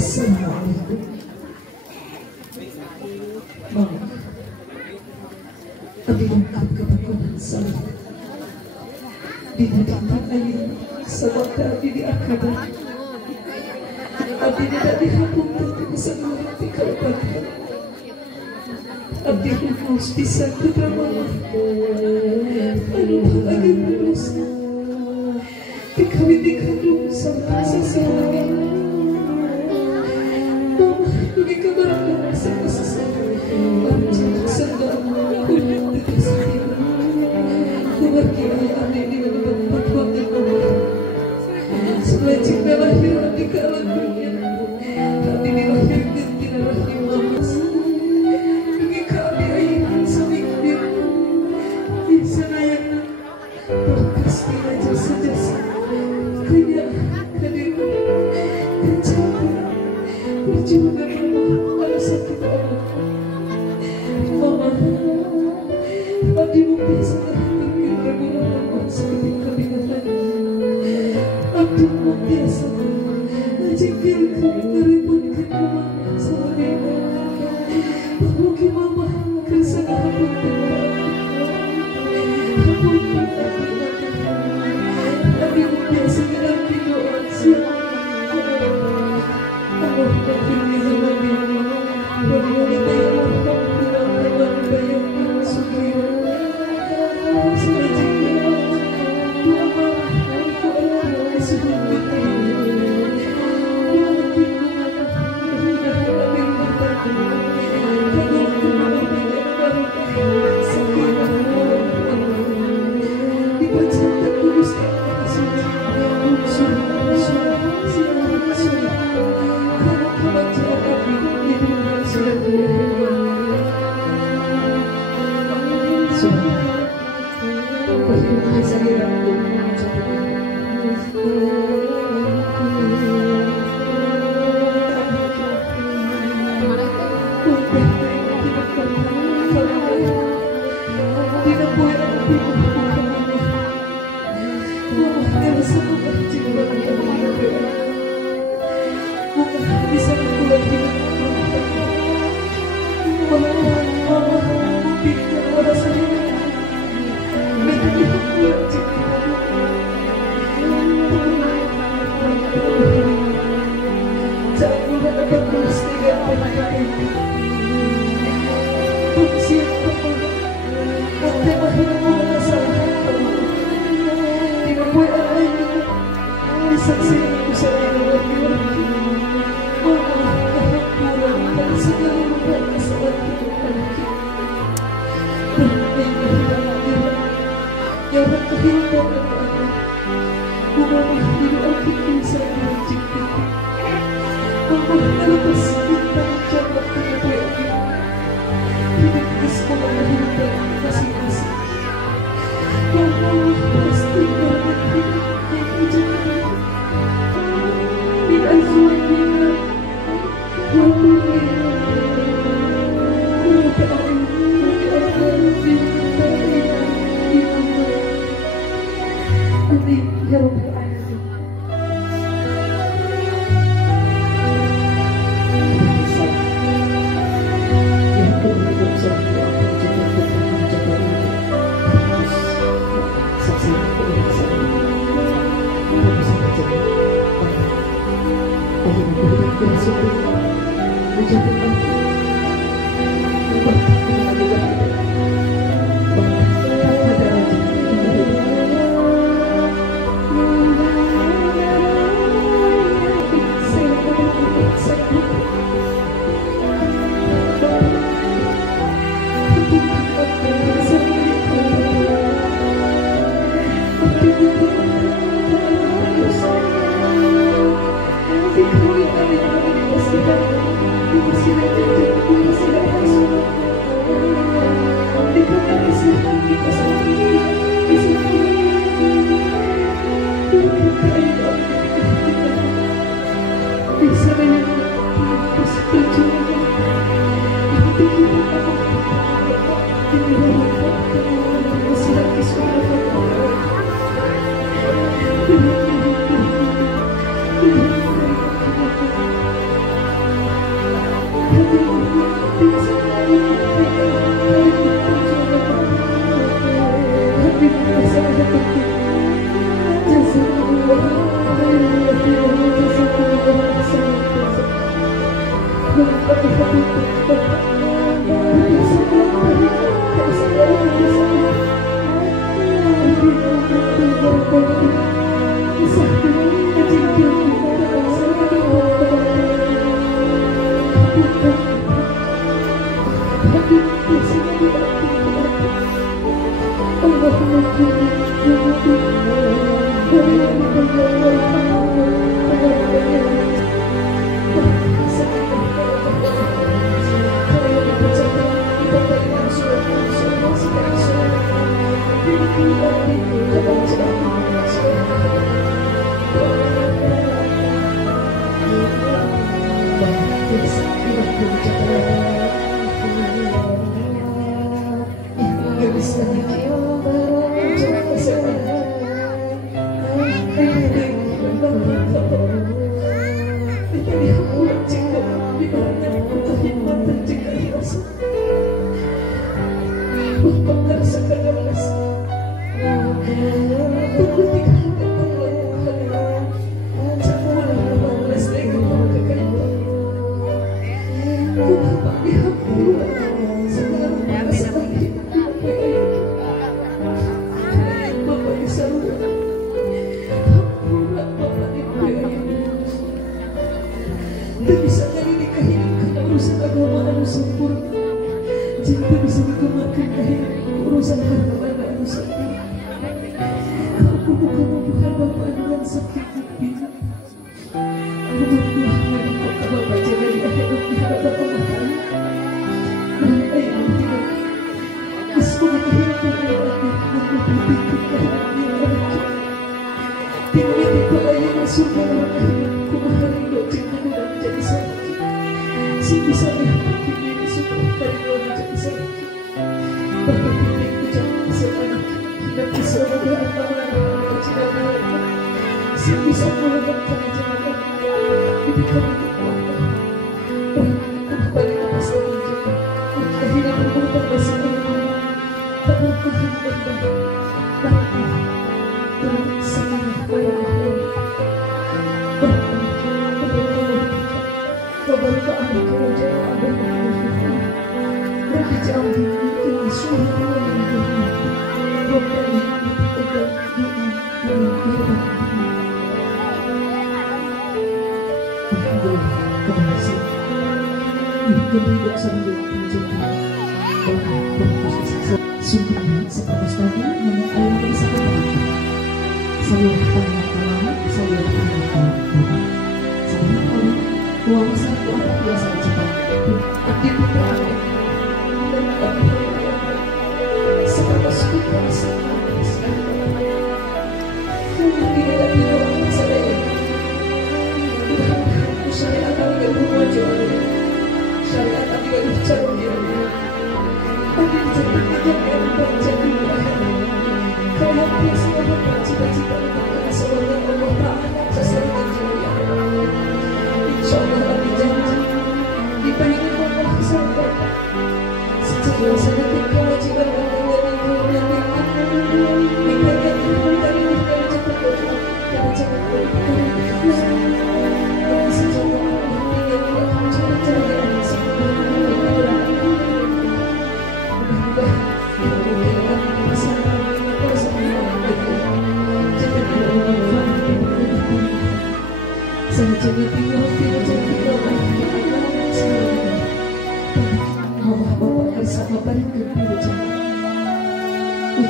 Assalamualaikum. Mama, abi lengkap kebakuan saya. Dinadikan ayah sama abi di akhirat. Abi tidak dihapuskan bisa mengerti kalau bagian. Abi harus bisa putra mama. Aduh, lagi lulus. Dikawin dikandung sama seseorang. Mama, ini keberadaan sama seseorang. Sedang kulit di sini. Kebahagiaan adik di tempat waktu mama. Selain lahir di kalangan dunia, kami dilahirkan tidak lahir mama. Bagi kami ayah seminggu di sana yang berkasih aja sejasa. Kaya hadir tercapai perjuangan mama pada sakit Allah. Mama, abdi membiasa berpikir berbeda seperti kebingungan. Abdi membiasa menjengkelkan merepotkan mama selama mungkin mama kerasa hapun Abdi membiasa menanti doa siapa Allah berfirman Nabi bagaimana yang Allah bayangkan sukira selanjutnya doa mama sebelum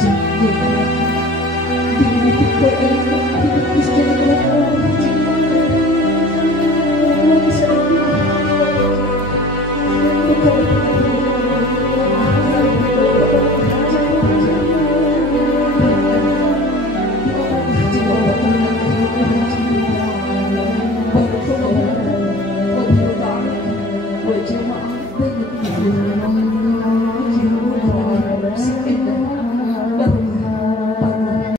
Hujan,